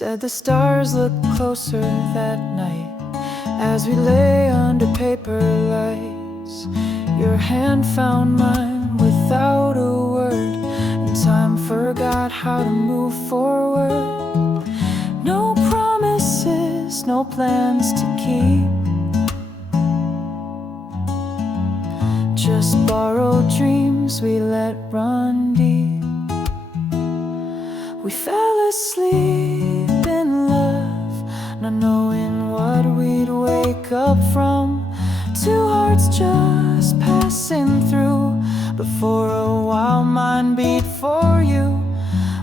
said the stars looked closer that night as we lay under paper lights. Your hand found mine without a word, and time forgot how to move forward. No promises, no plans to keep, just borrowed dreams we let run deep. We fell asleep in love, not knowing what we'd wake up from. Two hearts just passing through, but for a while mine beat for you,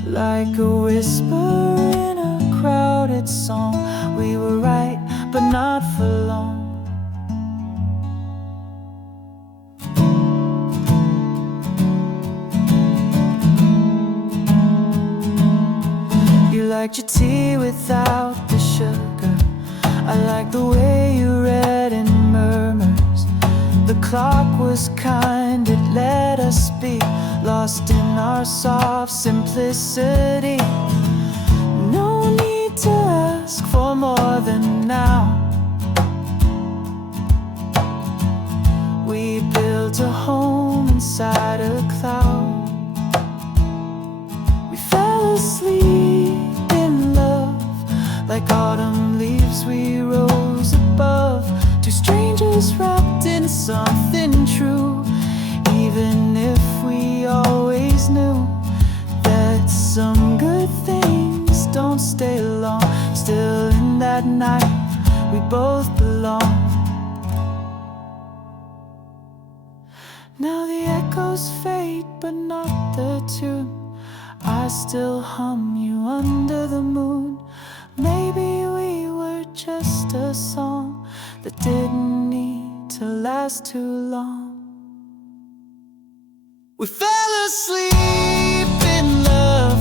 like a whisper in a crowded song. We were right, but not for long. You liked your tea without the sugar. I liked the way you read in murmurs. The clock was kind, it let us be lost in our soft simplicity. No need to ask for more than now. We built a home inside a cloud. We fell asleep in love, like autumn leaves we rose above. Two strangers wrapped in something true, even if we always knew that some good things don't stay long. Still in that night we both belong. Now the echoes fade, but not the tune. I still hum you under the moon. Maybe we were just a song that didn't need to last too long. We fell asleep in love,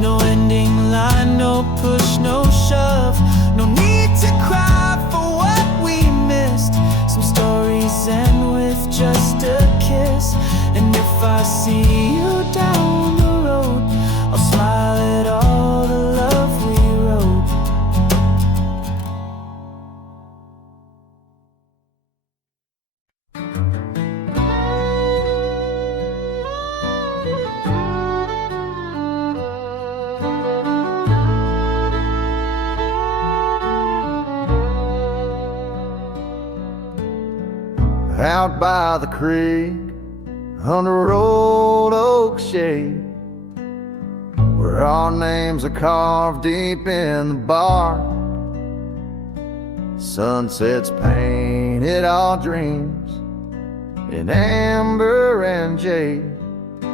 no ending line, no push, no shove. No need to cry for what we missed. Some stories end with just a kiss. And if I see you down the road, I'll smile at all the love we wrote. Out by the creek, under old oak shade, where our names are carved deep in the bark. Sunsets painted our dreams in amber and jade.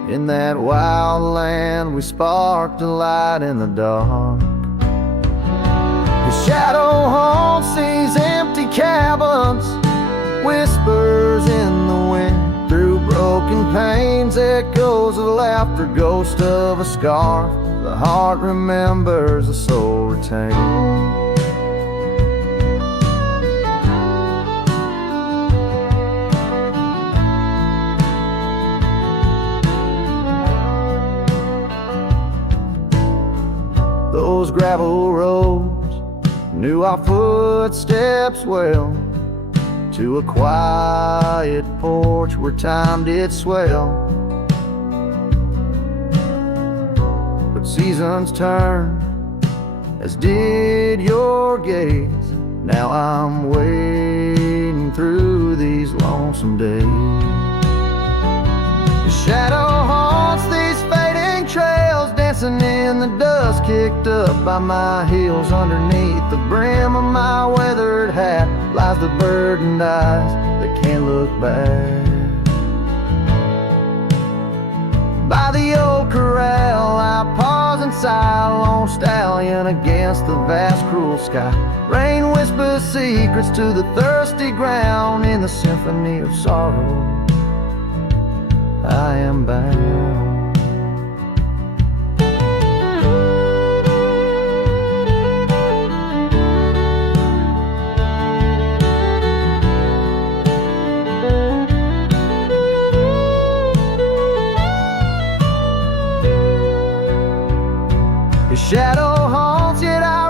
In that wild land we sparked a light in the dark. The shadow haunts these empty cabins, whispers in the wind. Through broken panes, echoes of laughter, ghost of a scar. The heart remembers, the soul retains. Those gravel roads knew our footsteps well, to a quiet porch where time did swell. But seasons turn, as did your gaze. Now I'm wading through these lonesome days. The shadow haunts these fading trails, dancing in the dust kicked up by my heels. Underneath the brim of my weathered hat lies the burdened eyes that can't look back. By the old corral I pause and sigh, a lone stallion against the vast cruel sky. Rain whispers secrets to the thirsty ground. In the symphony of sorrow I am bound. Shadow haunts, yet I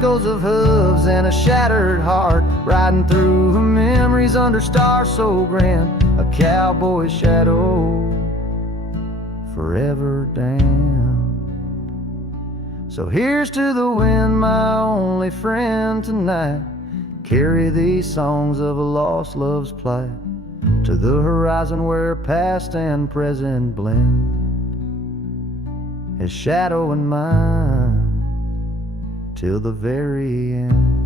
echoes of hooves and a shattered heart, riding through her memories under stars so grand, a cowboy's shadow forever damned. So here's to the wind, my only friend tonight. Carry these songs of a lost love's plight to the horizon where past and present blend, his shadow and mine till the very end.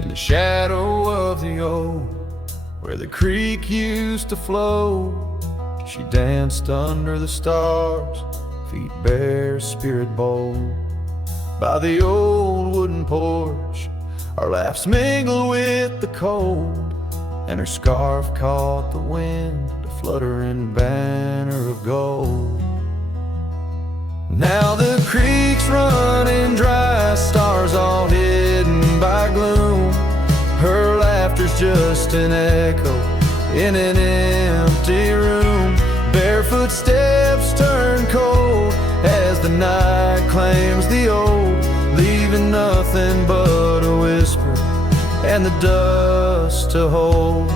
In the shadow of the old, where the creek used to flow, she danced under the stars, feet bare, spirit bold. By the old wooden porch, our laughs mingled with the cold, and her scarf caught the wind, a fluttering banner of gold. Now the creek's running dry, stars all hidden by gloom. Her laughter's just an echo in an empty room. Barefoot steps turn cold as the night claims the old, leaving nothing but a whisper and the dust to hold.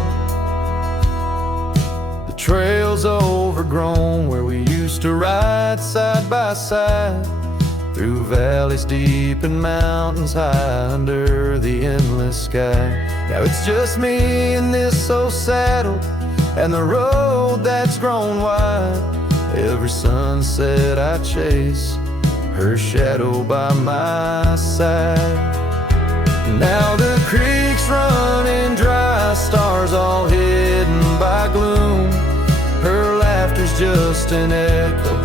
The trail's overgrown where we used to ride side by side, through valleys deep and mountains high under the endless sky. Now it's just me in this old saddle and the road that's grown wide. Every sunset I chase, her shadow by my side. Now the creek's running dry, stars all hidden by gloom. Her laughter's just an echo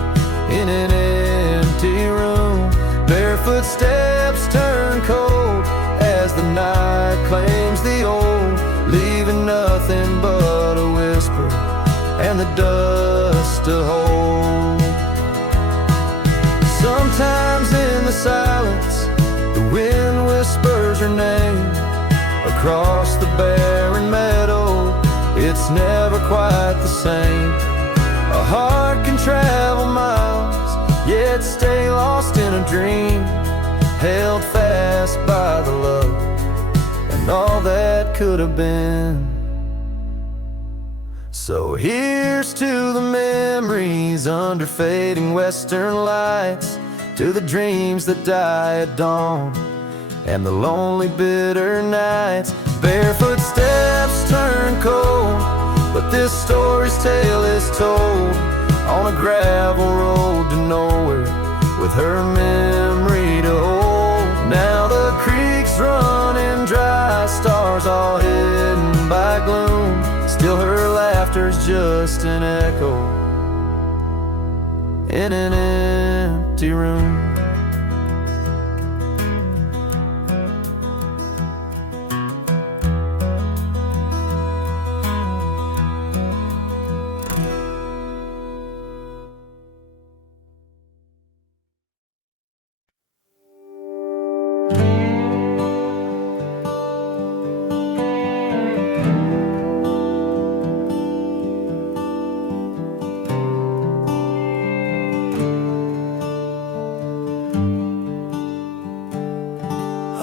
in an empty room. Barefoot steps turn cold as the night claims the old, leaving nothing but a whisper and the dust to hold. Sometimes in the silence, the wind whispers her name across the barren meadow. It's never quite the same. A heart can travel miles, yet stay lost in a dream, held fast by the love and all that could have been. So here's to the memories under fading western lights, to the dreams that die at dawn and the lonely bitter nights. Barefoot steps turn cold, but this story's tale is told on a gravel road to nowhere, with her memory to hold. Now the creek's running dry, stars all hidden by gloom. Still her laughter's just an echo in an empty room.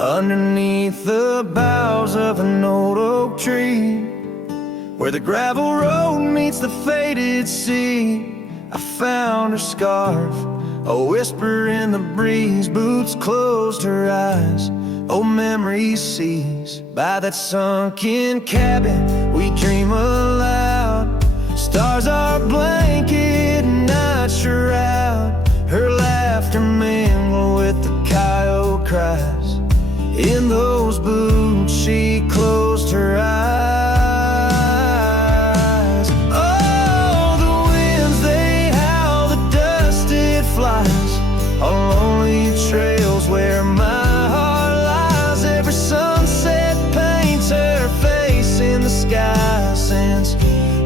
Underneath the boughs of an old oak tree, where the gravel road meets the faded sea, I found her scarf, a whisper in the breeze. Boots closed her eyes, old memories seize. By that sunken cabin we dream aloud, stars are blanket and night shroud. Her laughter mingle with the coyote cries. In those boots she closed her eyes. Oh, the winds they howl, the dust it flies, on lonely trails where my heart lies. Every sunset paints her face in the sky since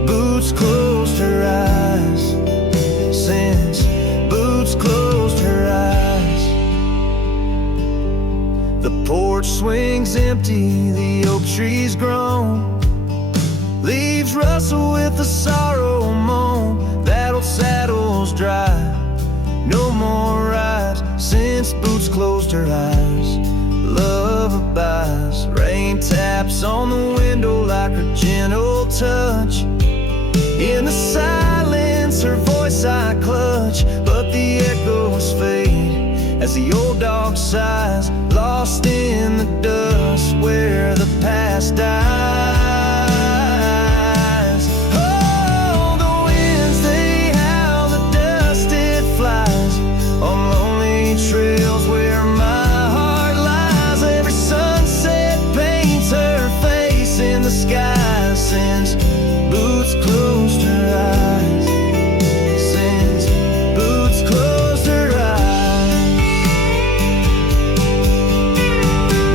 Boots closed her eyes. Since Boots closed her eyes. The porch swings empty, the oak tree's grown. Leaves rustle with the sorrow moan. That old saddle's dry, no more rides since Boots closed her eyes. Love abides, rain taps on the window like her gentle touch. In the silence, her voice I clutch, but the echoes fade as the old dog sighs, lost in the dust where the past dies. Oh, the winds they howl, the dust it flies on lonely trails where my heart lies. Every sunset paints her face in the sky since Boots closed her eyes. Since Boots closed her eyes.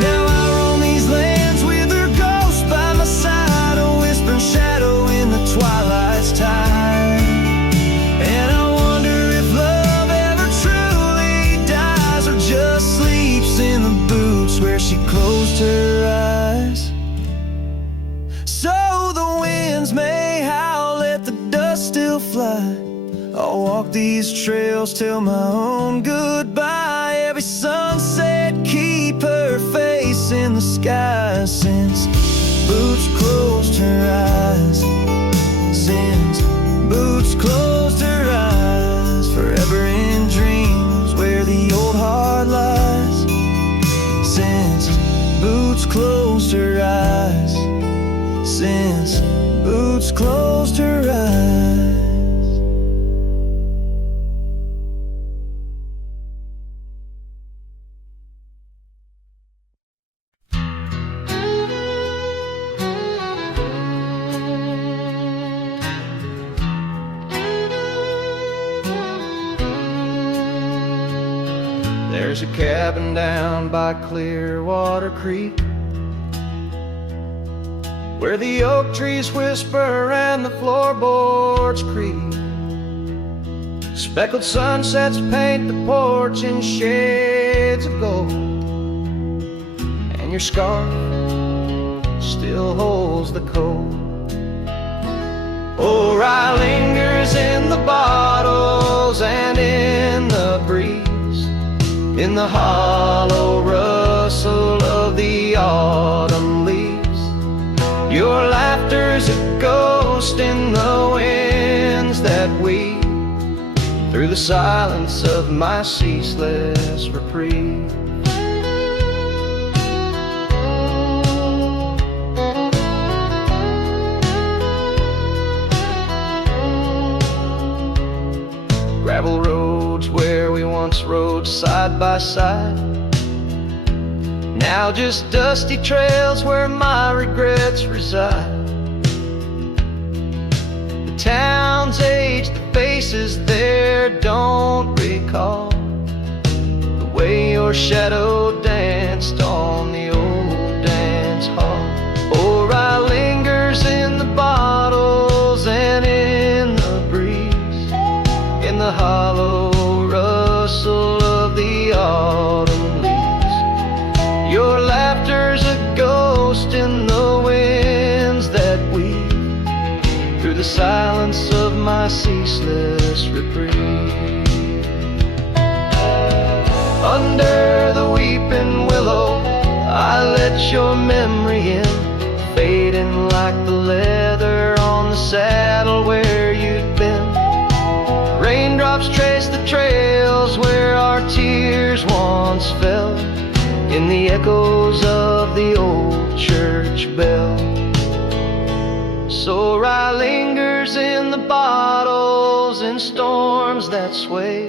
Now I roam these lands with her ghost by my side, a whispering shadow in the twilight's tide. And I wonder if love ever truly dies or just sleeps in the boots where she closed her eyes. So the winds may howl, let the dust still fly. I'll walk these trails till my own goodbye. Every sunset keep her face in the sky since Boots closed her eyes. Since Boots closed her eyes. Forever in dreams where the old heart lies. Since Boots closed her eyes. Since Boots closed her eyes. There's a cabin down by Clearwater Creek where the oak trees whisper and the floorboards creak. Speckled sunsets paint the porch in shades of gold, and your scarf still holds the cold. Oh, rye lingers in the bottles and in the breeze, in the hollow rustle of the autumn leaves. Your laughter's a ghost in the winds that weave through the silence of my ceaseless reprieve. Gravel roads where we once rode side by side, now just dusty trails where my regrets reside. The town's aged, the faces there don't recall the way your shadow danced on the old dance hall. Oh, rye lingers in the bottles and in the breeze, in the hollow rustle of the autumn leaves. Your laughter's a ghost in the winds that weave through the silence of my ceaseless reprieve. Under the weeping willow, I let your memory in, fading like the leather on the saddle where you'd been. Raindrops trace the trails where our tears once fell, in the echoes of the old church bell. So rye lingers in the bottles, in storms that sway,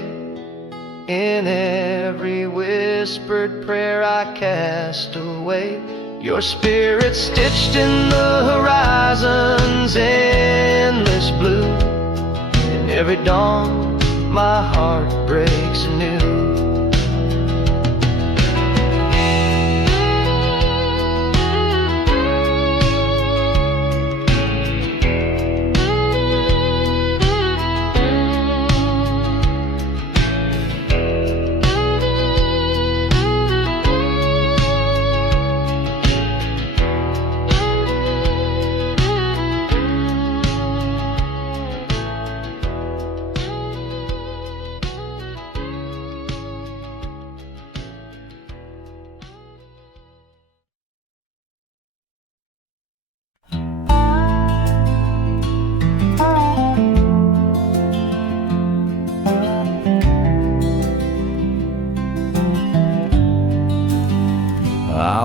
in every whispered prayer I cast away. Your spirit stitched in the horizon's endless blue. In every dawn my heart breaks anew.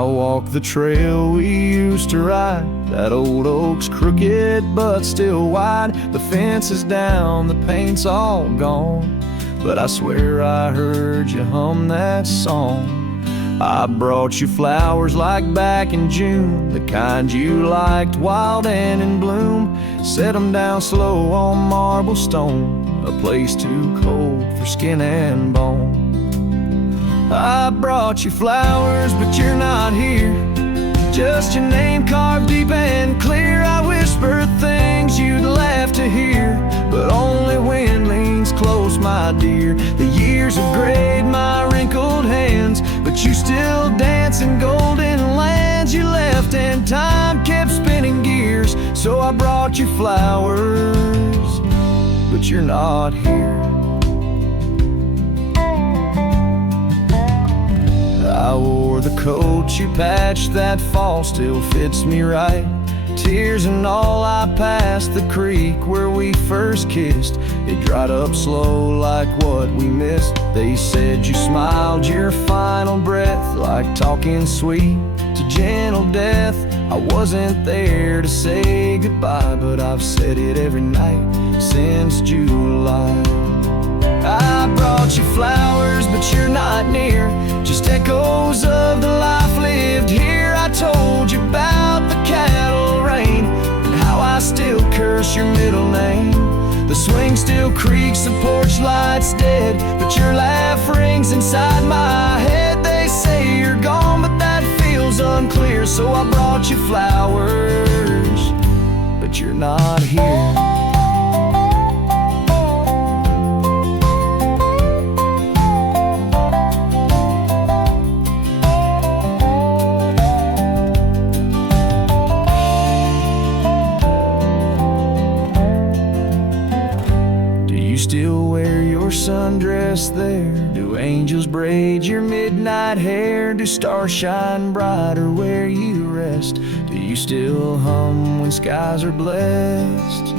walk the trail we used to ride. That old oak's crooked but still wide. The fence is down, the paint's all gone, but I swear I heard you hum that song. I brought you flowers like back in June, the kind you liked, wild and in bloom. Set them down slow on marble stone, a place too cold for skin and bone. I brought you flowers, but you're not here. Just your name carved deep and clear. I whisper things you'd laugh to hear, but only when leans close, my dear. The years have grayed my wrinkled hands, but you still dance in golden lands you left, and time kept spinning gears. So I brought you flowers, but you're not here. I wore the coat you patched that fall, still fits me right. Tears and all, I passed the creek where we first kissed. It dried up slow like what we missed. They said you smiled your final breath, like talking sweet to gentle death. I wasn't there to say goodbye, but I've said it every night since July. I brought you flowers, but you're not near. Just echoes of the life lived here. I told you about the cattle rain and how I still curse your middle name. The swing still creaks, the porch light's dead, but your laugh rings inside my head. They say you're gone, but that feels unclear. So I brought you flowers, but you're not here. Still wear your sundress there? Do angels braid your midnight hair? Do stars shine brighter where you rest? Do you still hum when skies are blessed?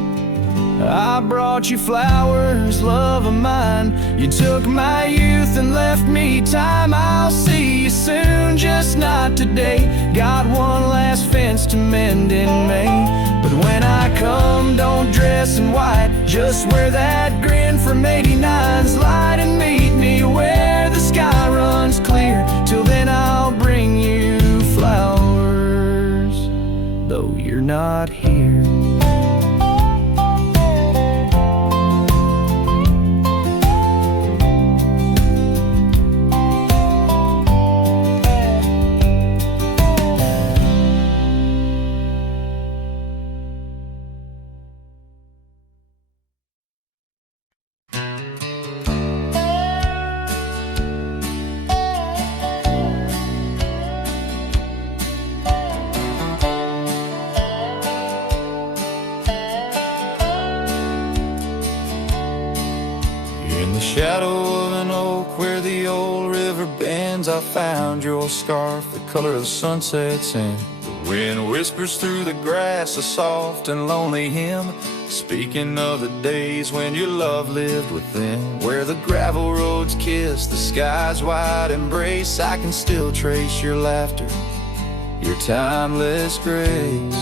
I brought you flowers, love of mine. You took my youth and left me time. I'll see you soon, just not today. Got one last fence to mend in May. But when I come, don't dress in white. Just wear that grin from 89's light and meet me where the sky runs clear. Till then I'll bring you flowers, though you're not here. Shadow of an oak where the old river bends, I found your scarf, the color of the sunset sand. The wind whispers through the grass, a soft and lonely hymn, speaking of the days when your love lived within. Where the gravel roads kiss the sky's wide embrace, I can still trace your laughter, your timeless grace.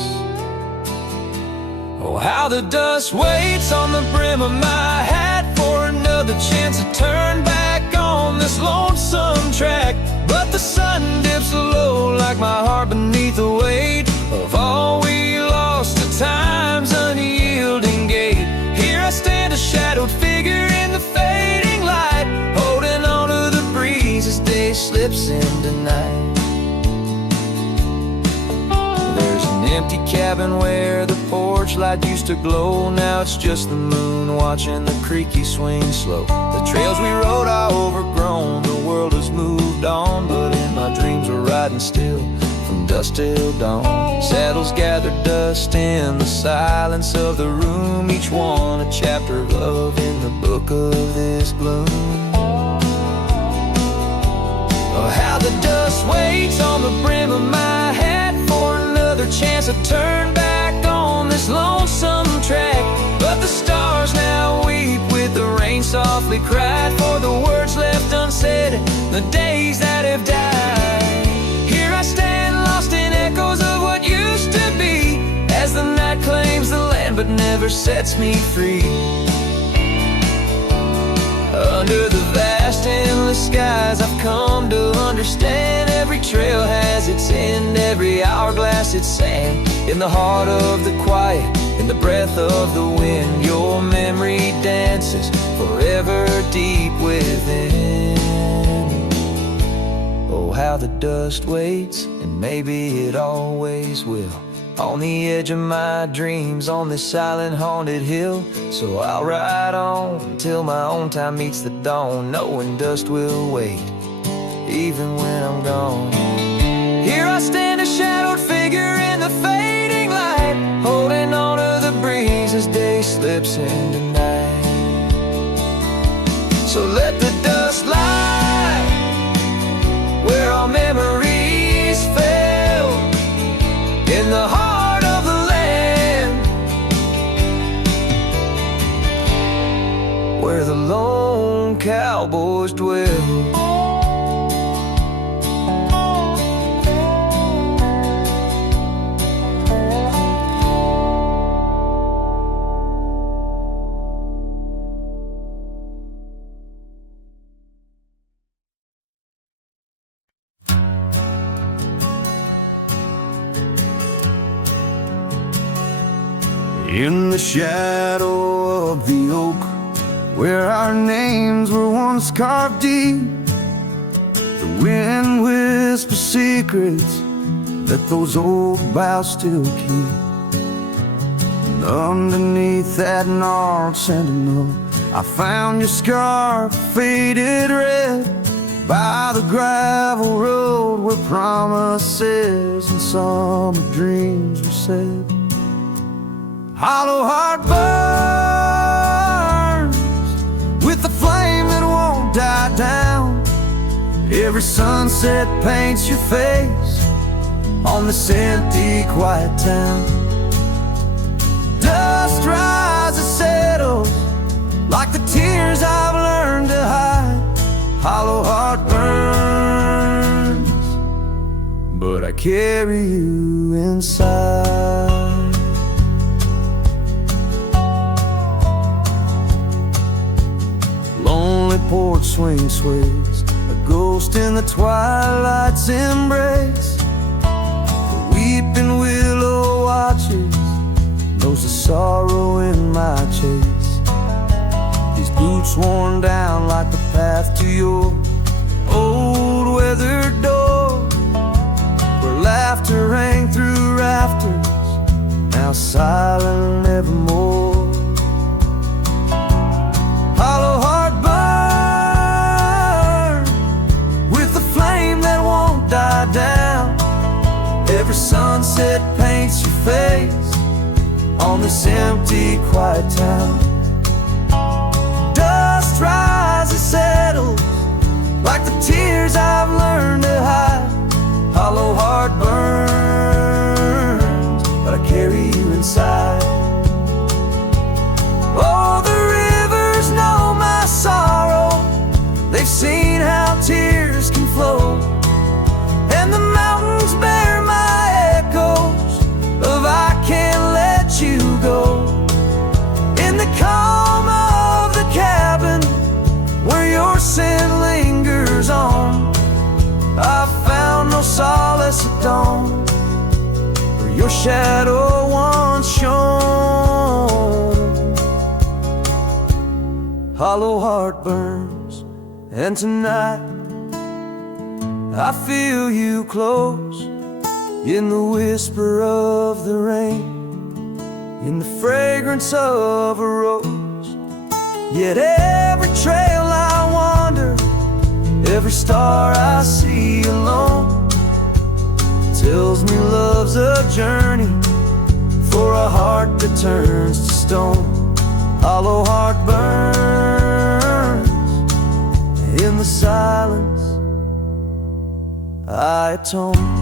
Oh, how the dust waits on the brim of my hat for another chance to turn back on this lonesome track. But the sun dips low like my heart beneath the weight of all we lost to time's unyielding gate. Here I stand, a shadowed figure in the fading light, holding on to the breeze as day slips into night. There's an empty cabin where the porch light used to glow. Now it's just the moon watching the creaky swing slow. The trails we rode are overgrown, the world has moved on, but in my dreams we're riding still from dusk till dawn. Saddles gather dust in the silence of the room, each one a chapter of love in the book of this gloom. Oh, how the dust waits on the brim of my hat for another chance to turn back on this lonesome track. But the stars now weep with the rain softly cried for the words left unsaid, the days that have died. Here I stand, never sets me free. Under the vast, endless skies, I've come to understand every trail has its end, every hourglass its sand. In the heart of the quiet, in the breath of the wind, your memory dances forever deep within. Oh, how the dust waits, and maybe it always will, on the edge of my dreams, on this silent haunted hill. So I'll ride on till my own time meets the dawn, knowing dust will wait, even when I'm gone. Here I stand, a shadowed figure in the fading light, holding on to the breeze as day slips into night. So let the dust lie where our memories fell, in the heart of the land, where the lone cowboys dwell. In the shadow of the oak, where our names were once carved deep, the wind whispers secrets that those old boughs still keep. And underneath that gnarled sentinel, I found your scarf faded red, by the gravel road where promises and summer dreams were said. Hollow heart burns with the flame that won't die down. Every sunset paints your face on this empty, quiet town. Dust rises, settles like the tears I've learned to hide. Hollow heart burns, but I carry you inside. Lonely porch swing sways, a ghost in the twilight's embrace. The weeping willow watches, knows the sorrow in my chase. These boots worn down like the path to your old weathered door, where laughter rang through rafters, now silent evermore. Hollow heart burn with the flame that won't die down. Every sunset paints your face on this empty, quiet town. Dust rises, settles like the tears I've learned to hide. Hollow heart burns, but I carry you inside. Oh, the rivers know my sorrow, they've seen how tears can flow, and the mountains bear my echoes of I can't let you go. In the calm of the cabin where your scent lingers on, I found no solace at dawn, where your shadow once shone. Hollow heart burns, and tonight I feel you close, in the whisper of the rain, in the fragrance of a rose. Yet every trail I wander, every star I see alone, tells me love's a journey for a heart that turns to stone. Hollow heart burns, in the silence I atone.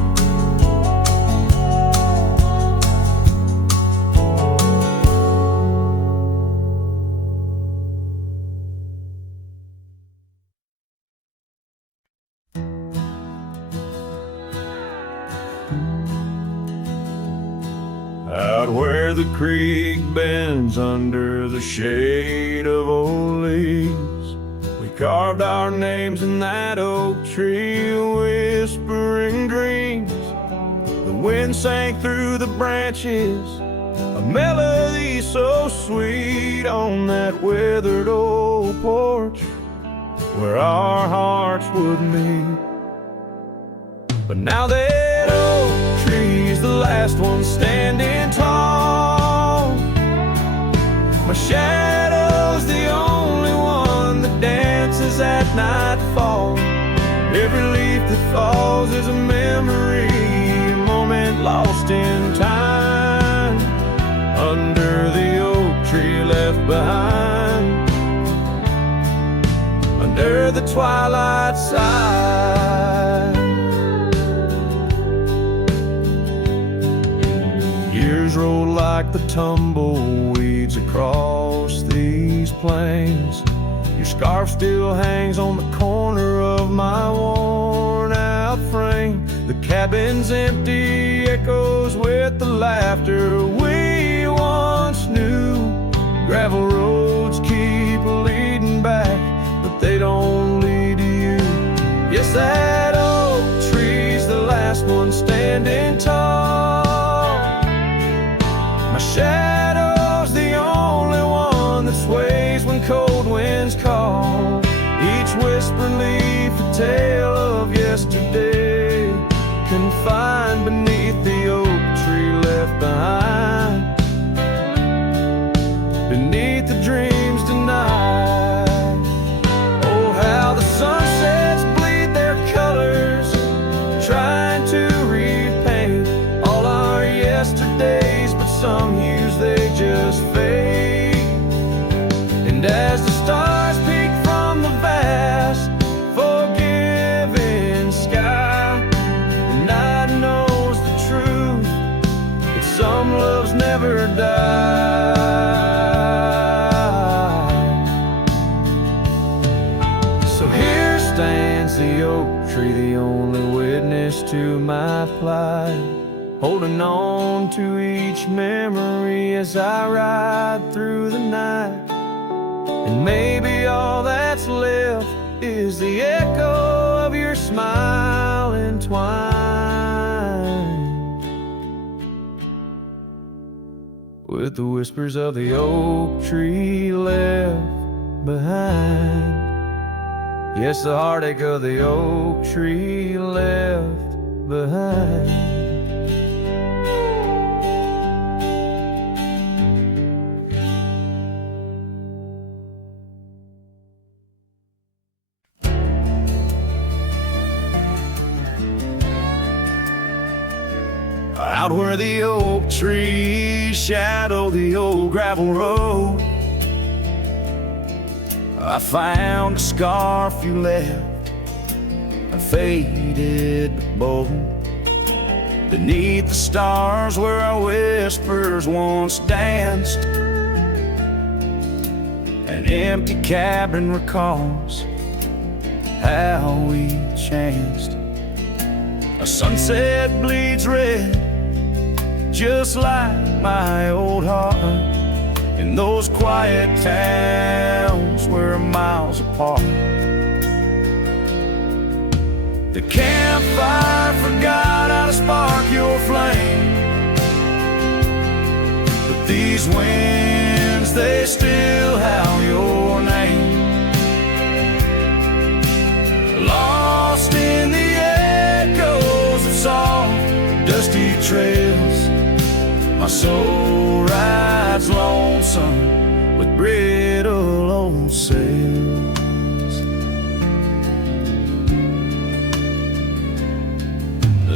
out where the creek bends under the shade of old leaves. We carved our names in that oak tree, whispering dreams. The wind sang through the branches, a melody so sweet on that weathered old porch where our hearts would meet. But now that oak tree's the last one standing tall, my shadow's the only one that dances at nightfall. Every leaf that falls is a memory, a moment lost in time, under the oak tree left behind, under the twilight side. Years roll like the tumbleweeds across these plains. Your scarf still hangs on the corner of my worn out frame. The cabin's empty, echoes with the laughter we once knew. Gravel roads keep leading back, but they don't lead to you. Yes, that oak tree's the last one standing tall. My shadow's the only one that sways when cold winds call. Each whispering leaf a tale of yesterday, confined beneath the oak tree left behind, beneath the dreams denied. Oh, how the sunsets bleed their colors, trying to repaint all our yesterdays, but some hues they just fade. And as the stars peek from the vast, forgiving sky, the night knows the truth, that some loves never die. So here stands the oak tree, the only witness to my plight, holding on to each memory as I ride through the night. And maybe all that's left is the echo of your smile entwined with the whispers of the oak tree left behind. Yes, the heartache of the oak tree left behind. Out where the oak trees shadow the old gravel road, I found a scarf you left, a faded but bold, beneath the stars where our whispers once danced. An empty cabin recalls how we chanced. A sunset bleeds red, just like my old heart, in those quiet towns we're miles apart. The campfire forgot how to spark your flame, but these winds, they still howl your name. Lost in the echoes of soft, dusty trails, my soul rides lonesome with brittle old sails.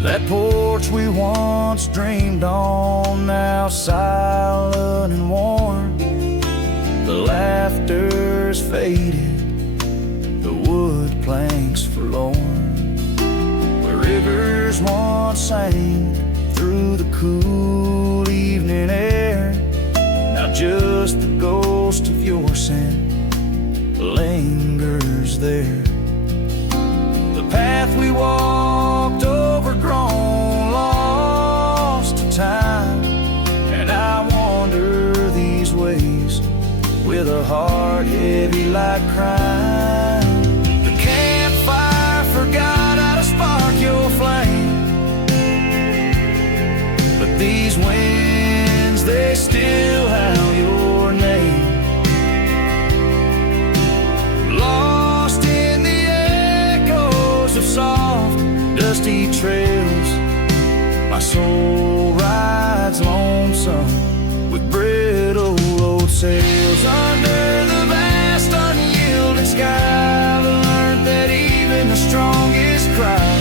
That porch we once dreamed on, now silent and warm. The laughter's faded, the wood planks forlorn. Where rivers once sang through the cool evening air, now just the ghost of your scent lingers there. The path we walked overgrown, lost to time, and like crime. The campfire forgot how to spark your flame, but these winds, they still howl your name. Lost in the echoes of soft, dusty trails, my soul rides lonesome with brittle old sails. Under the vast unyielding sky, I've learned that even the strongest cry,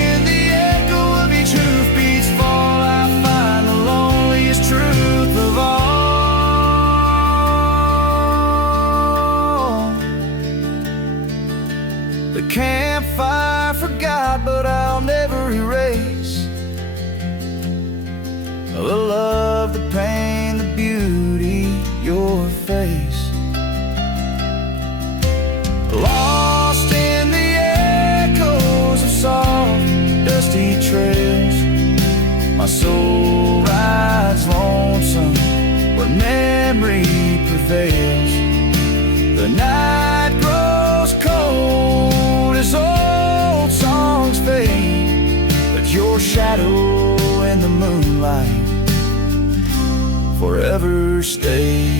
in the echo of each hoofbeat's fall, I find the loneliest truth of all. The campfire forgot, but I'll never erase the love, the pain, the beauty, your face. Lost in the echoes of soft, dusty trails, my soul rides lonesome where memory prevails. The night grows cold as old songs fade, but your shadow in the moonlight forever stay.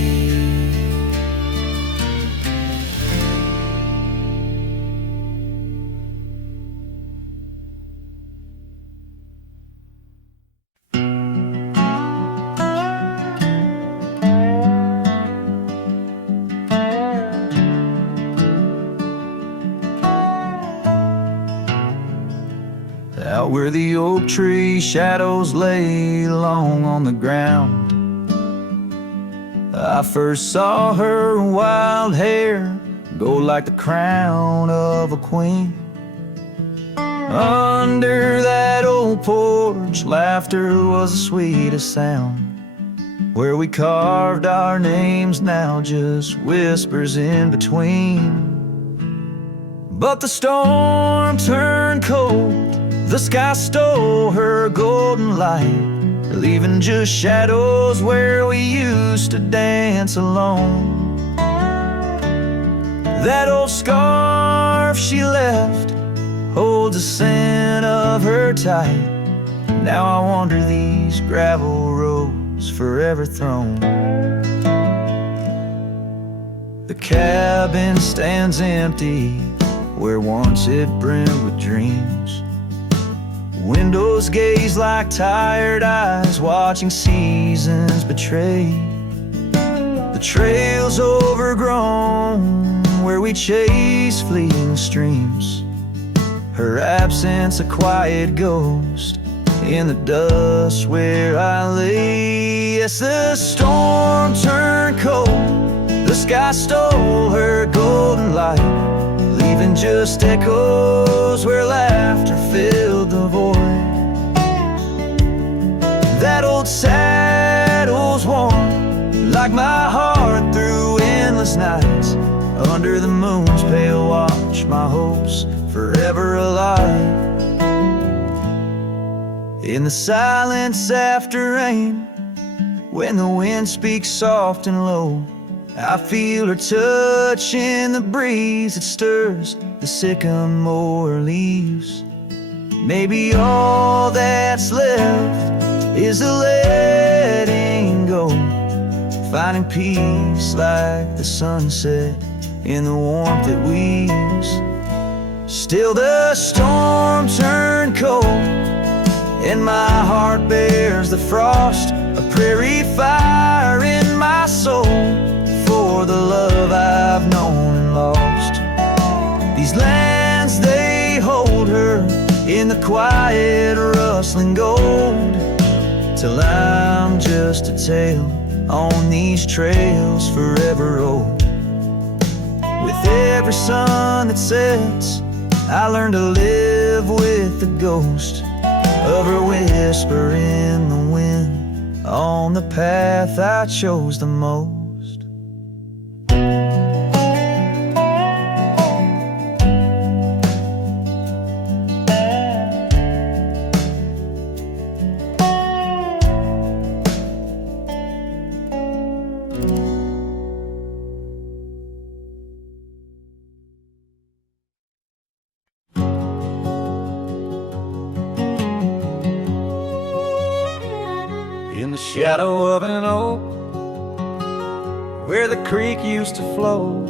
Out where the oak tree shadows lay long on the ground, I first saw her wild hair go like the crown of a queen. Under that old porch, laughter was the sweetest sound. Where we carved our names, now just whispers in between. But the storm turned cold, the sky stole her golden light, leaving just shadows where we used to dance alone. That old scarf she left holds a scent of her tight. Now I wander these gravel roads forever thrown. The cabin stands empty where once it brimmed with dreams. Windows gaze like tired eyes watching seasons betray. The trail's overgrown where we chase fleeting streams. Her absence a quiet ghost in the dust where I lay. Yes, the storm turned cold, the sky stole her golden light, leaving just echoes where laughter filled the void. That old saddle's warm like my heart through endless nights. Under the moon's pale watch, my hopes forever alive. In the silence after rain, when the wind speaks soft and low, I feel her touch in the breeze that stirs the sycamore leaves. Maybe all that's left is the letting go, finding peace like the sunset in the warmth it weaves. Still the storm turned cold, and my heart bears the frost, a prairie fire in my soul for the love I've known and lost. These lands, they hold her in the quiet rustling gold, till I'm just a tale on these trails forever old. With every sun that sets, I learn to live with the ghost of her whisper in the wind on the path I chose the most. shadow of an oak where the creek used to flow.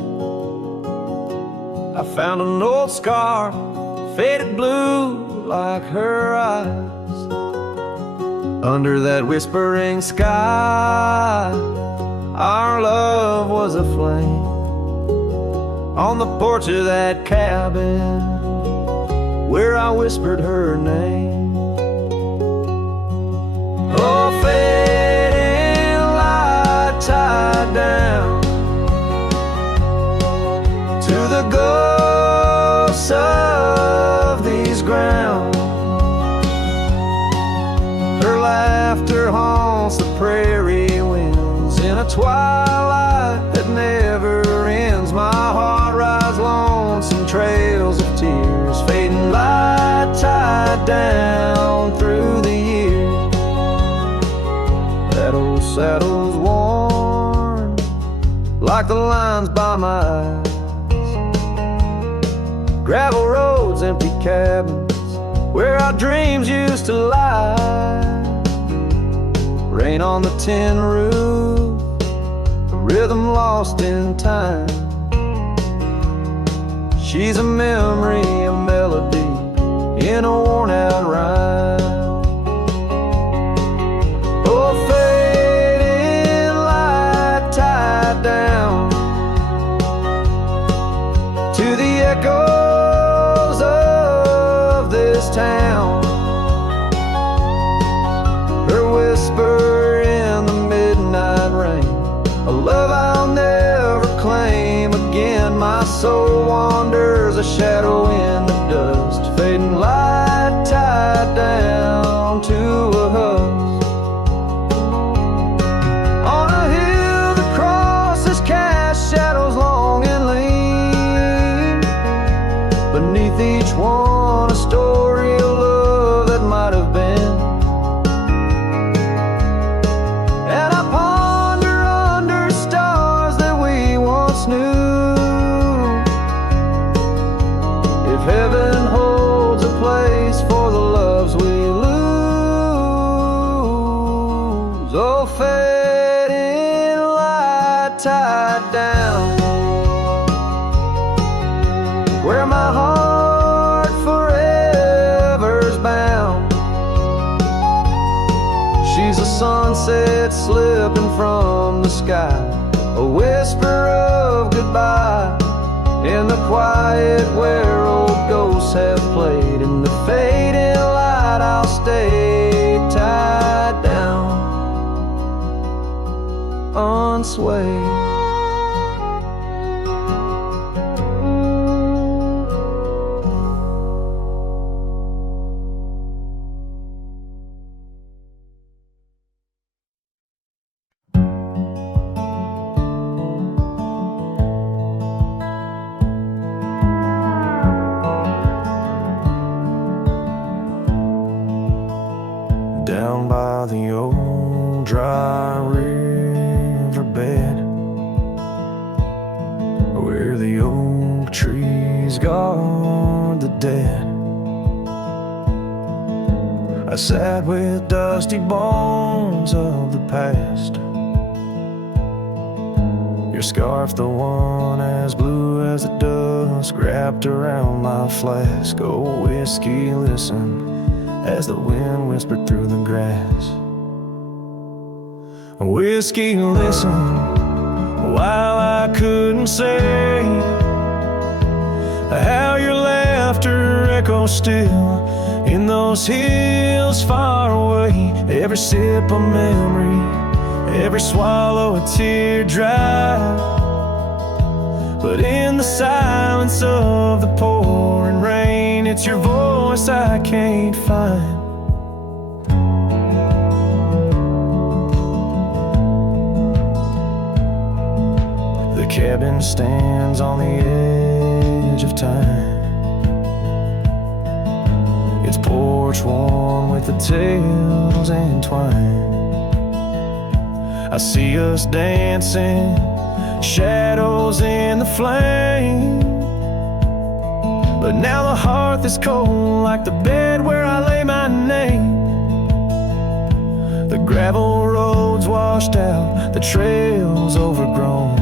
I found an old scar, faded blue like her eyes. Under that whispering sky, our love was a flame. On the porch of that cabin where I whispered her name. Oh, fading light tied down to the ghosts of these grounds. Her laughter haunts the prairie winds in a twilight that never ends. My heart rides lonesome trails of tears, fading light tied down through the years. That old saddle's worn like the lines by my eyes. Gravel roads, empty cabins where our dreams used to lie. Rain on the tin roof, a rhythm lost in time. She's a memory, a melody in a worn out rhyme. Oh, fading light tied down to the echoes of this town. Her whisper in the midnight rain, a love I'll never claim again. My soul wanders a shadow in the dust, fading light tied down to a husk. On a hill the crosses cast shadows long and lean. Beneath each one a story of love that might have been. And I ponder under stars that we once knew. If heaven holds a place for the loves we lose. Oh, fading light tied down where my heart forever's bound. She's a sunset slipping from the sky, a whisper of goodbye in the quiet where old ghosts have played. In the fading light I'll stay tied down, unswayed. Down by the old dry riverbed where the oak trees guard the dead, I sat with dusty bones of the past. Your scarf, the one as blue as the dusk, wrapped around my flask. Oh, whiskey, listen as the wind whispered through the grass. Whiskey, listen while I couldn't say how your laughter echoes still in those hills far away. Every sip a memory, every swallow a teardrop. But in the silence of the pouring rain, it's your voice I can't find. The cabin stands on the edge of time, its porch warm with the tales entwined. I see us dancing, shadows in the flame. But now the hearth is cold like the bed where I lay my name. The gravel roads washed out, the trails overgrown.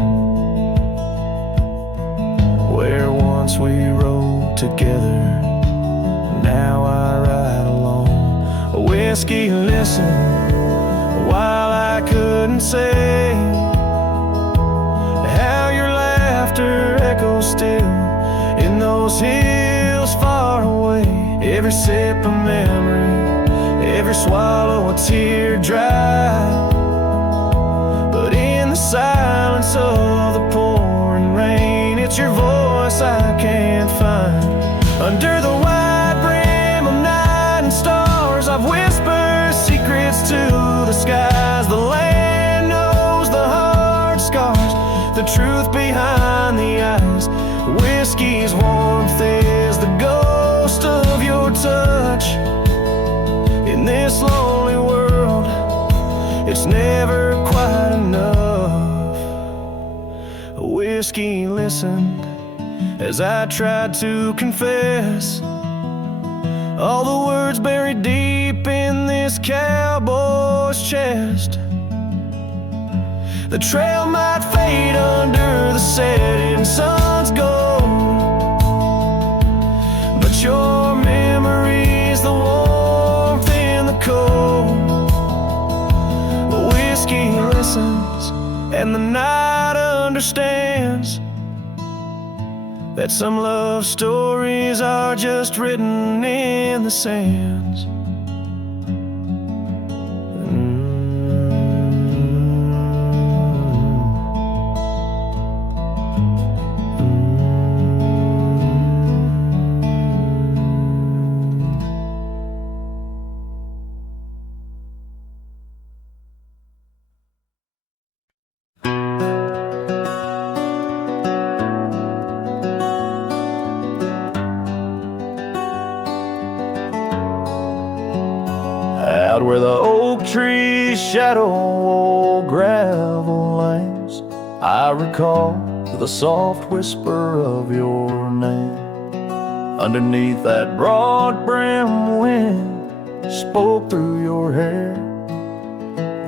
Where once we rode together, now I ride alone. A whiskey listen while I couldn't say how your laughter echoes still in those hills far away. Every sip a memory, every swallow a tear dry. But in the silence of the pouring rain, it's your voice I can't find. Under the wide brim of night and stars, I've whispered secrets to the skies. The land knows the hard scars, the truth behind the eyes. Whiskey's warmth is the ghost of your touch. In this lonely world, it's never quite enough. Whiskey listened as I tried to confess all the words buried deep in this cowboy's chest. The trail might fade under the setting sun's gold, but your memory's the warmth in the cold. Whiskey listens and the night understands that some love stories are just written in the sands. Out where the oak trees shadow old gravel lanes, I recall the soft whisper of your name. Underneath that broad brim wind spoke through your hair.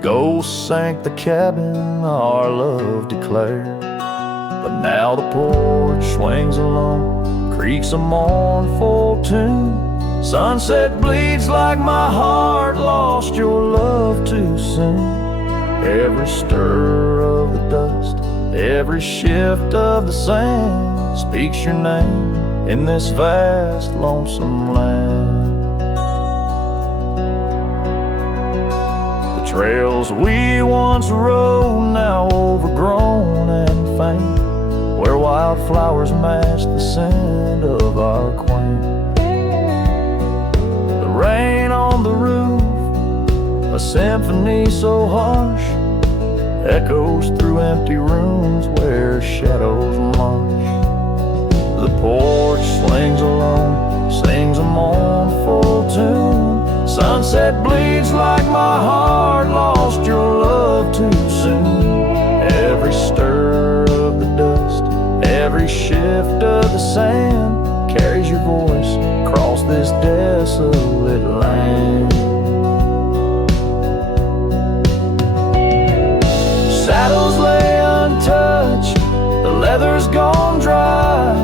Ghosts sank the cabin our love declared. But now the porch swings alone, creaks a mournful tune. Sunset bleeds like my heart lost your love too soon. Every stir of the dust, every shift of the sand speaks your name in this vast lonesome land. The trails we once rode now overgrown and faint, where wildflowers match the scent of our quaint. Rain on the roof, a symphony so harsh, echoes through empty rooms where shadows march. The porch swings alone, sings a mournful tune. Sunset bleeds like my heart lost your love too soon. Every stir of the dust, every shift of the sand carries your voice across this desolate land. Saddles lay untouched, the leather's gone dry.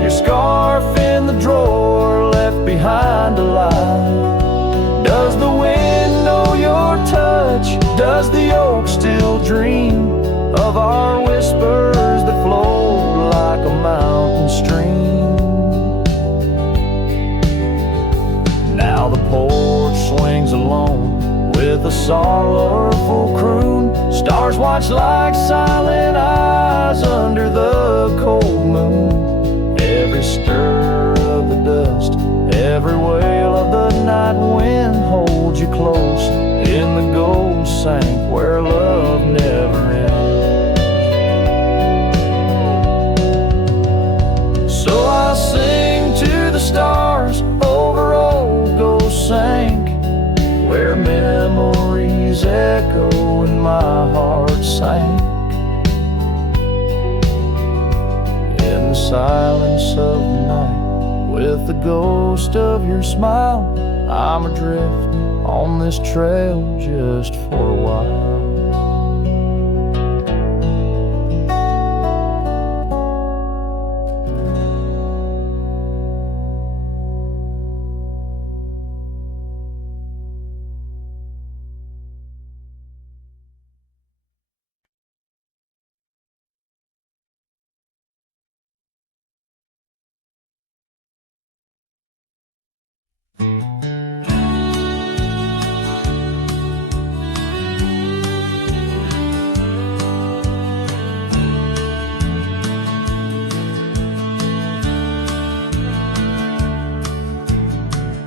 Your scarf in the drawer left behind to lie. Does the wind know your touch? Does the oak still dream of our whispers that flow like a mountain stream? Now the porch swings alone with a sorrowful croon. Stars watch like silent eyes under the cold moon. Every stir of the dust, every wail of the night wind holds you close in the gold sank where love never ends. So I sing to the stars over old ghost sank, where memories echo and my heart sank. In the silence of the night, with the ghost of your smile I'm adrift on this trail just for a while.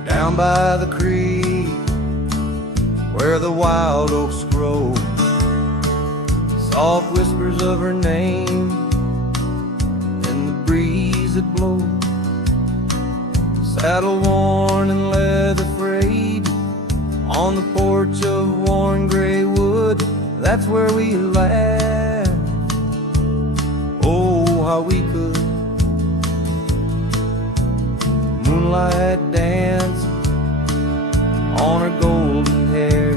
Down by the creek where the wild oaks grow, soft whispers of her name in the breeze that blows. Saddle worn and leather frayed on the porch of worn gray wood, that's where we laugh. Oh, how we could. Moonlight dance on her golden hair.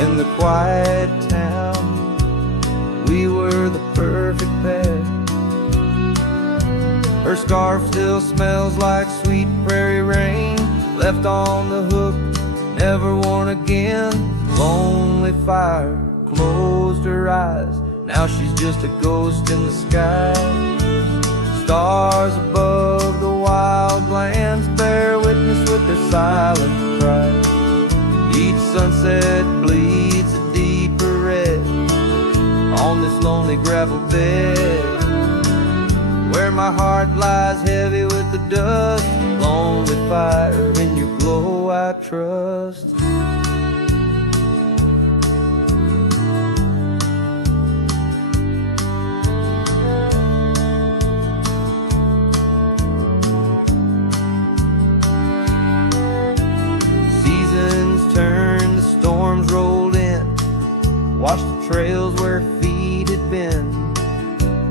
In the quiet town, we were the perfect pair. Her scarf still smells like sweet prairie rain, left on the hook, never worn again. Lonely fire closed her eyes, now she's just a ghost in the sky. Stars above the wild lands bear witness with their silent cry. Each sunset bleeds a deeper red on this lonely gravel bed, where my heart lies heavy with the dust. Lonely fire, in your glow I trust. Watched the trails where feet had been.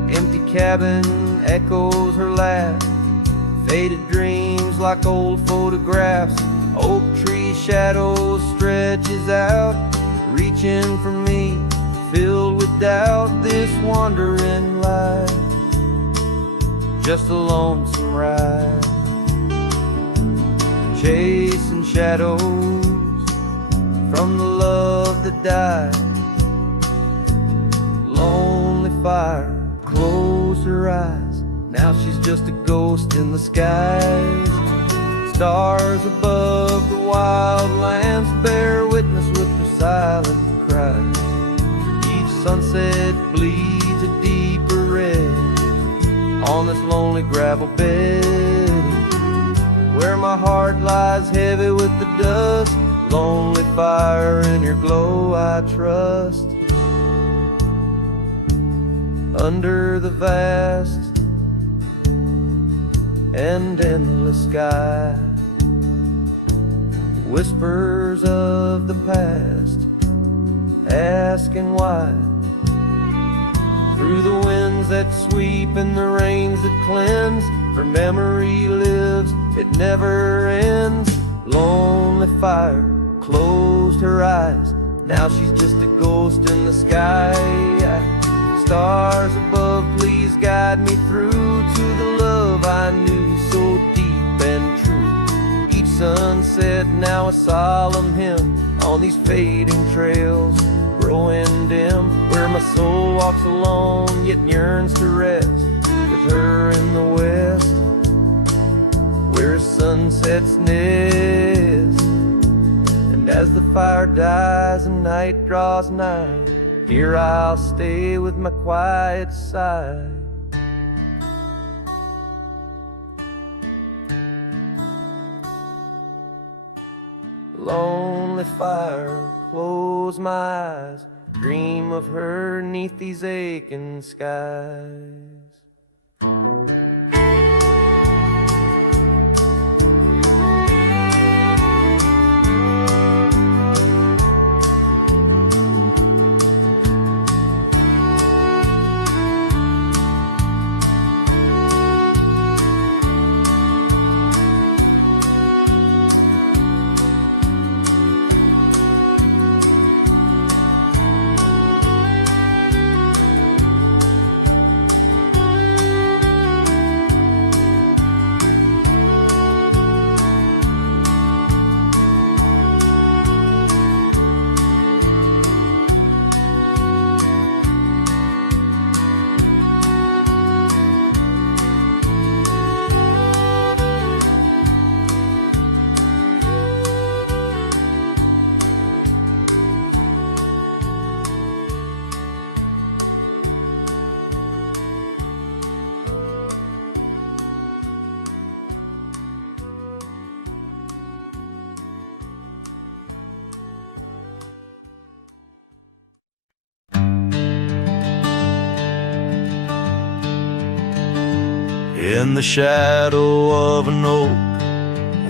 Empty cabin echoes her laugh. Faded dreams like old photographs. Oak tree shadows stretches out, reaching for me, filled with doubt. This wandering life, just a lonesome ride, chasing shadows from the love that died. Lonely fire closed her eyes, now she's just a ghost in the skies. Stars above the wild lands bear witness with their silent cries. Each sunset bleeds a deeper red on this lonely gravel bed, where my heart lies heavy with the dust. Lonely fire, in your glow I trust. Under the vast and endless sky, whispers of the past, asking why. Through the winds that sweep and the rains that cleanse, her memory lives, it never ends. Lonely fire closed her eyes, now she's just a ghost in the sky. Stars above, please guide me through to the love I knew so deep and true. Each sunset now a solemn hymn on these fading trails growing dim, where my soul walks alone yet yearns to rest with her in the west, where sunsets nest. And as the fire dies and night draws nigh, here I'll stay with my quiet sigh. Lonely fire, close my eyes, dream of her 'neath these aching skies. in the shadow of an oak,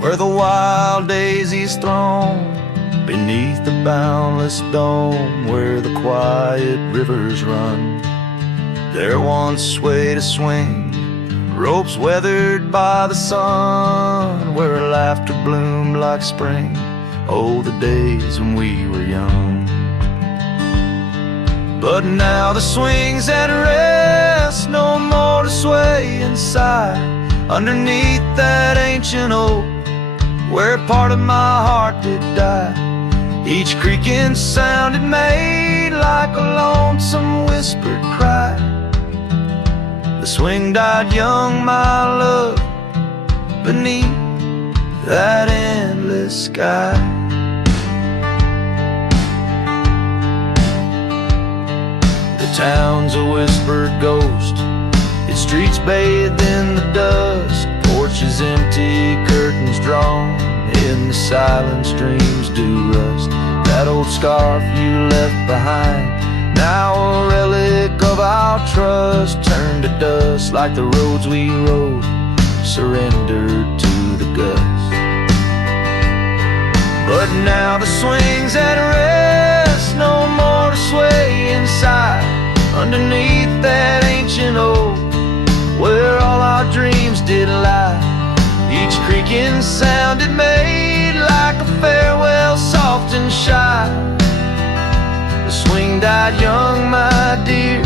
where the wild daisies throng, beneath the boundless dome, where the quiet rivers run. There once swayed a swing, ropes weathered by the sun, where laughter bloomed like spring. Oh, the days when we were young. But now the swing's at rest, no more to sway inside, underneath that ancient oak, where part of my heart did die. Each creaking sound it made like a lonesome whispered cry. The swing died young, my love, beneath that endless sky. The town's a whispered ghost, its streets bathed in the dust, porches empty, curtains drawn, in the silence dreams do rust. That old scarf you left behind, now a relic of our trust, turned to dust like the roads we rode, surrendered to the gust. But now the swing's at rest, no more to sway inside, underneath that ancient oak, where all our dreams did lie. Each creaking sound it made like a farewell, soft and shy. The swing died young, my dear,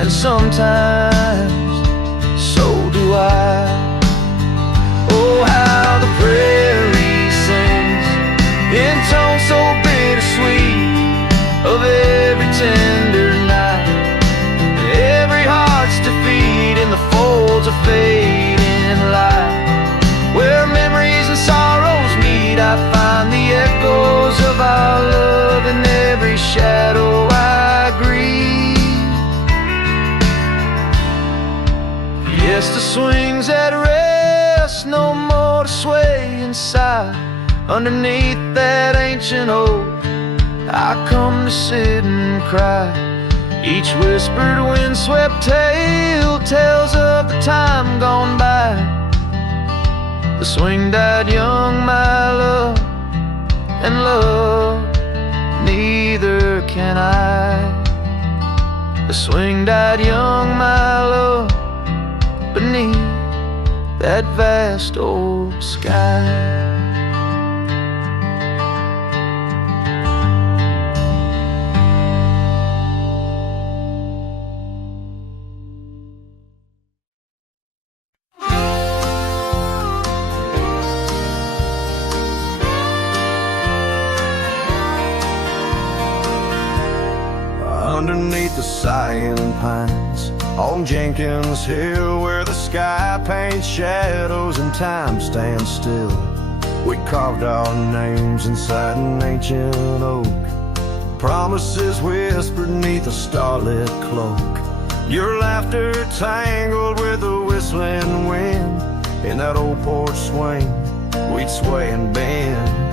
and sometimes so do I. Oh, how the prairie sings in tones so bittersweet, of every tender night, every heart's defeat in the folds of fading light. Where memories and sorrows meet, I find the echoes of our love in every shadow I grieve. Yes, the swing's at rest, no more to sway inside, underneath that ancient oak, I come to sit and cry. Each whispered windswept tale tells of the time gone by. The swing died young, my love, and love neither can I. The swing died young, my love, beneath that vast old sky. Underneath the sighing pines on Jenkins Hill, where the sky paints shadows and time stands still, we carved our names inside an ancient oak, promises whispered neath a starlit cloak. Your laughter tangled with the whistling wind, in that old porch swing we'd sway and bend.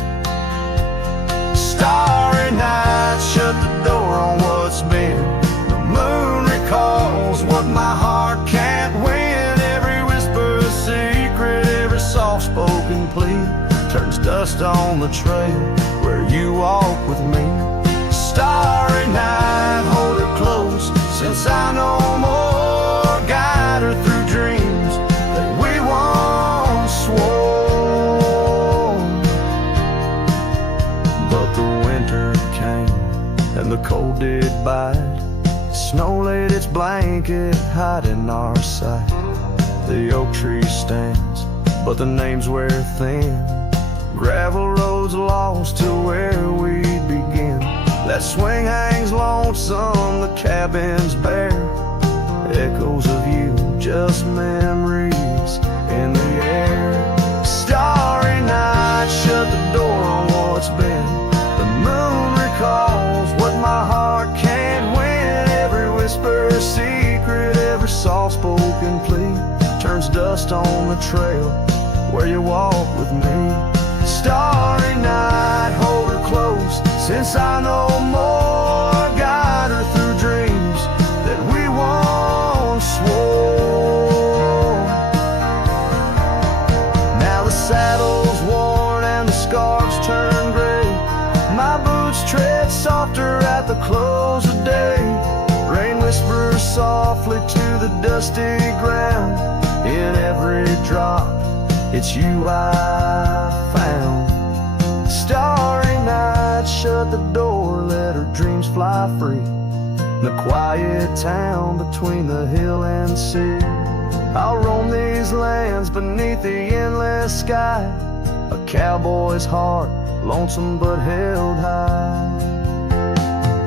Starry night shut the door on what's been. The moon recalls what my heart can't win. Every whisper a secret, every soft-spoken plea turns dust on the trail where you walk with me. Starry night, hold her close, since I no more, guide her through dreams that we once swore. But the winter came and the cold did bite. Snow laid its blanket, hiding our sight. The oak tree stands, but the names wear thin. Gravel roads lost to where we'd begin. That swing hangs lonesome, the cabin's bare. Echoes of you, just memories in the air. Starry night, shut the door on what's been. The moon recalls what my heart can't win. Every whisper a secret, every soft-spoken plea turns dust on the trail where you walk with me. Starry night, hold her close, since I no more, guide her through dreams that we once swore. softly to the dusty ground. In every drop, it's you I found. Starry night, shut the door, let her dreams fly free. The quiet town between the hill and sea. I'll roam these lands beneath the endless sky. A cowboy's heart, lonesome but held high.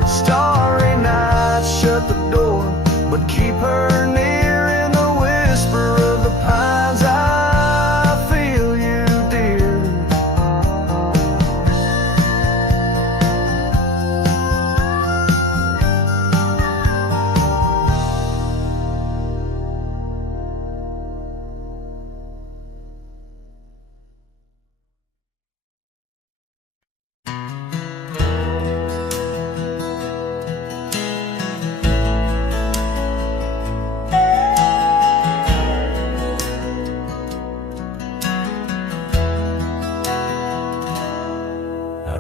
Starry night, shut the door, but keep her near. In the whisper of the pines, I feel you, dear.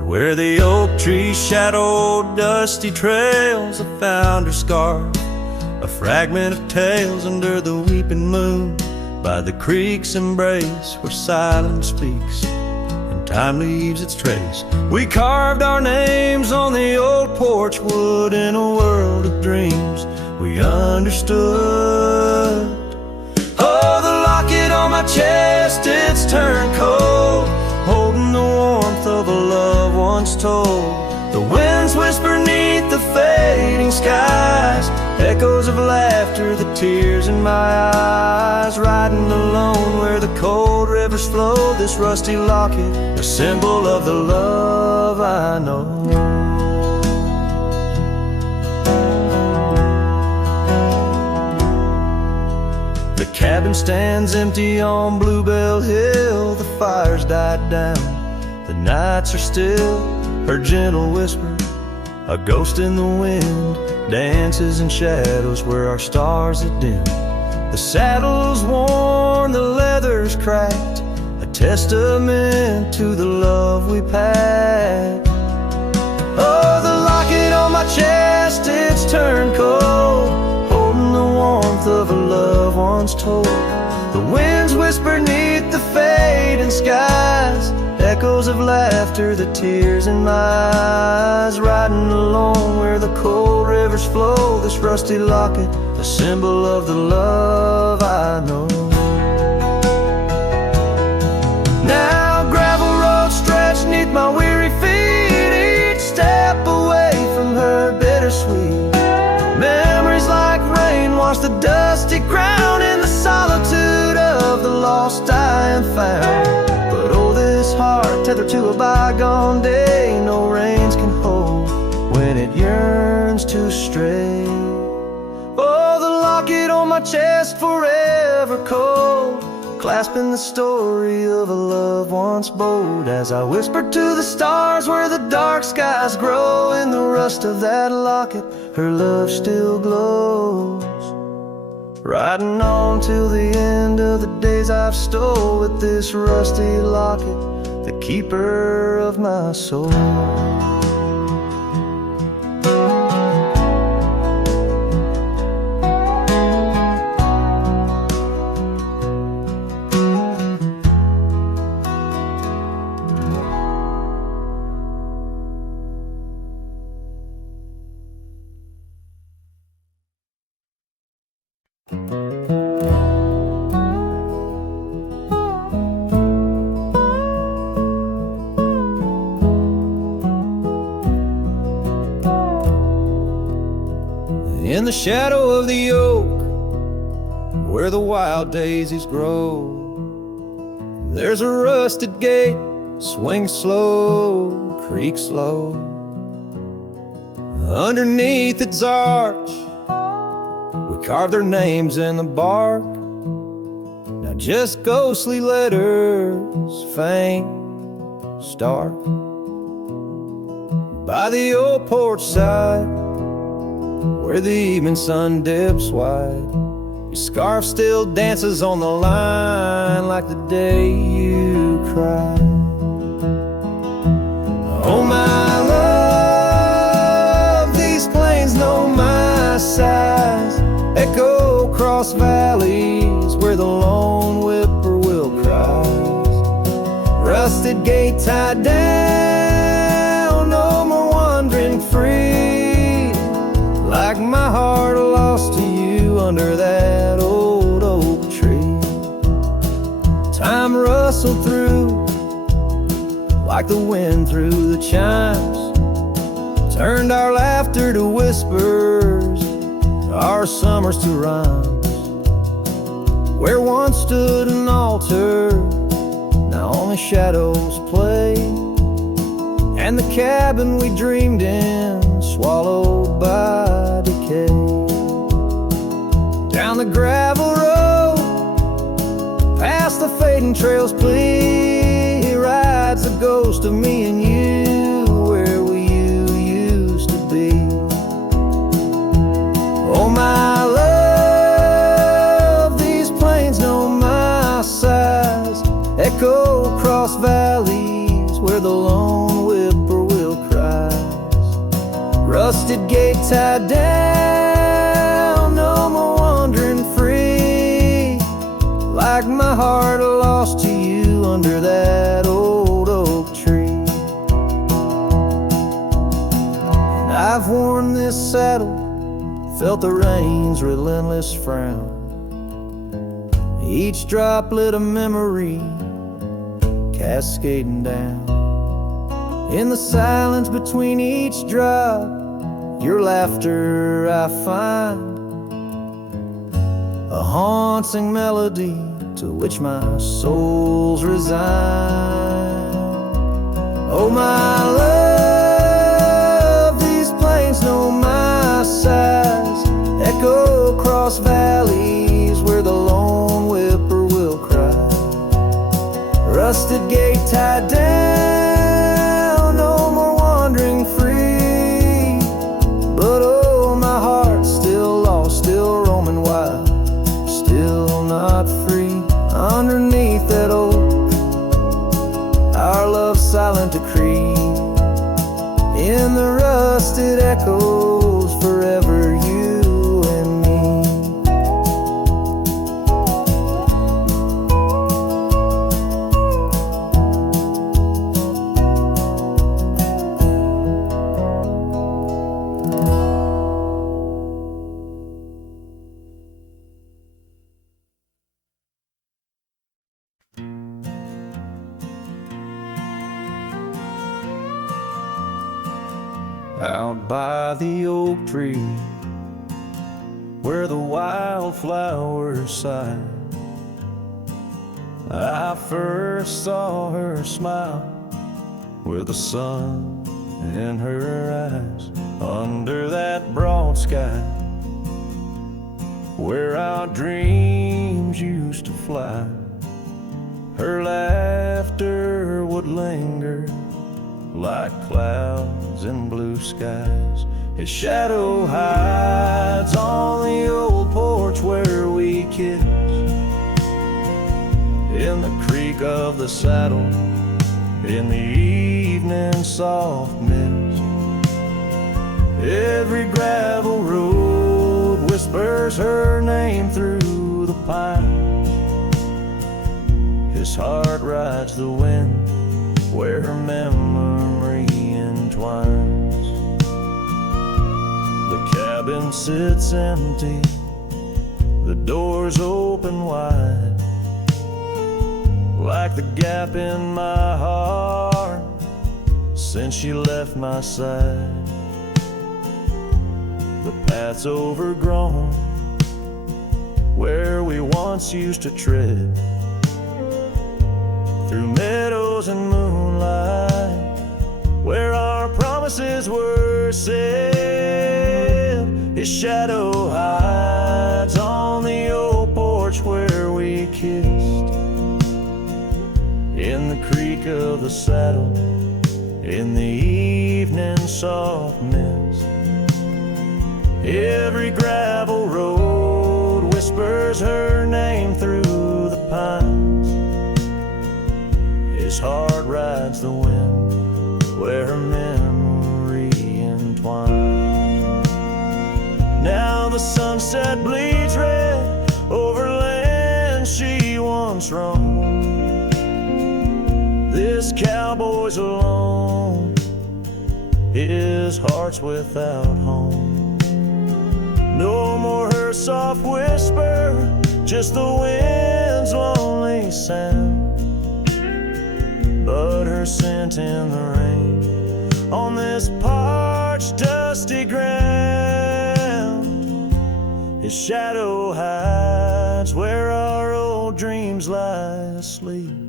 Where the oak tree shadowed dusty trails, I found her scarf, a fragment of tales under the weeping moon. By the creek's embrace where silence speaks and time leaves its trace, we carved our names on the old porch wood. In a world of dreams we understood. Oh, the locket on my chest, it's turned cold, holding the warmth of a love once told. The winds whisper neath the fading skies, echoes of laughter, the tears in my eyes. Riding alone where the cold rivers flow, this rusty locket, a symbol of the love I know. The cabin stands empty on Bluebell Hill. The fire's died down, the nights are still. Her gentle whisper, a ghost in the wind, dances in shadows where our stars are dim. The saddle's worn, the leather's cracked, a testament to the love we packed. Oh, the locket on my chest, it's turned cold, holding the warmth of a love once told. The winds whisper neath the fading skies, echoes of laughter, the tears in my eyes. Riding alone where the cold rivers flow, this rusty locket, a symbol of the love I know. Now gravel roads stretch neath my weary feet, each step away from her bittersweet. Memories like rain wash the dusty ground, in the solitude of the lost I am found. But oh, this heart tethered to a bygone day, no reins can hold when it yearns to stray. Oh, the locket on my chest, forever cold, clasping the story of a love once bold. As I whisper to the stars where the dark skies grow, in the rust of that locket, her love still glows. Riding on till the end of the days I've stole, with this rusty locket, the keeper of my soul. In the shadow of the oak, where the wild daisies grow, there's a rusted gate, swing slow, creak slow. Underneath its arch, we carved their names in the bark. Now just ghostly letters, faint, stark. By the old porch side, where the evening sun dips wide, your scarf still dances on the line like the day you cried. Oh my love, these plains know my size. across valleys where the lone whippoorwill cries. Rusted gate tied down, no more wandering free, like my heart lost to you under that old oak tree. Time rustled through like the wind through the chimes, turned our laughter to whispers, our summers to rhymes. Where once stood an altar, now only shadows play, and the cabin we dreamed in swallowed by decay. Down the gravel road, past the fading trails plea, rides the ghost of me and you, where we used to be. Oh my love, these plains know my sighs, echo across valleys where the lone whippoorwill cries. Rusted gate tied down, no more wandering free, like my heart lost to you under that old oak tree. And I've worn this saddle, felt the rain's relentless frown, each droplet a memory cascading down. In the silence between each drop, your laughter I find, a haunting melody to which my soul's resigned. Oh my love, these plains know my sighs, echo across valleys where the lone whippoorwill cry. Rusted gate tied down, no more wandering free, but oh my heart still lost, still roaming wild, still not free. Underneath that oak, our love's silent decree, in the rusted echoes forever you and me. Out by the oak tree, where the wildflowers sigh, I first saw her smile with the sun in her eyes. Under that broad sky, where our dreams used to fly, her laughter would linger like clouds in blue skies. His shadow hides on the old porch where we kissed, in the creak of the saddle, in the evening soft mist. Every gravel road whispers her name through the pines. His heart rides the wind where her memory entwines. The cabin sits empty, the doors open wide, like the gap in my heart since she left my side. The path's overgrown where we once used to tread, through meadows and moonlight, where our promises were said. His shadow hides on the old porch where we kissed, in the creak of the saddle, in the evening soft mist. Every gravel road whispers her name through the pines. His heart rides the wind where her memory entwines. Now the sunset bleeds red This cowboy's alone, his heart's without home. No more her soft whisper, just the wind's lonely sound. But her scent in the rain on this parched, dusty ground. His shadow hides where our old dreams lie asleep,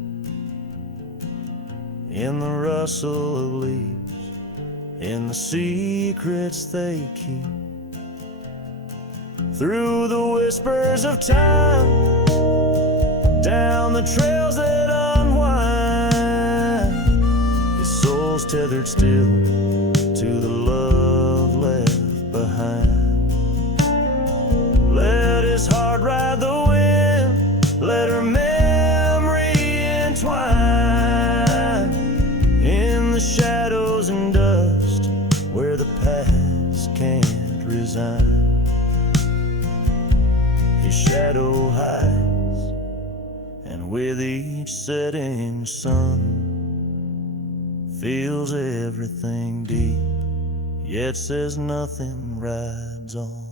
in the rustle of leaves, in the secrets they keep. Through the whispers of time, down the trails that unwind, his soul's tethered still to the love left behind. Let his heart ride the wind, let her memory entwine in the shadows and dust where the past can't resign. His shadow hides, and with each setting sun, feels everything deep, yet says nothing rides on.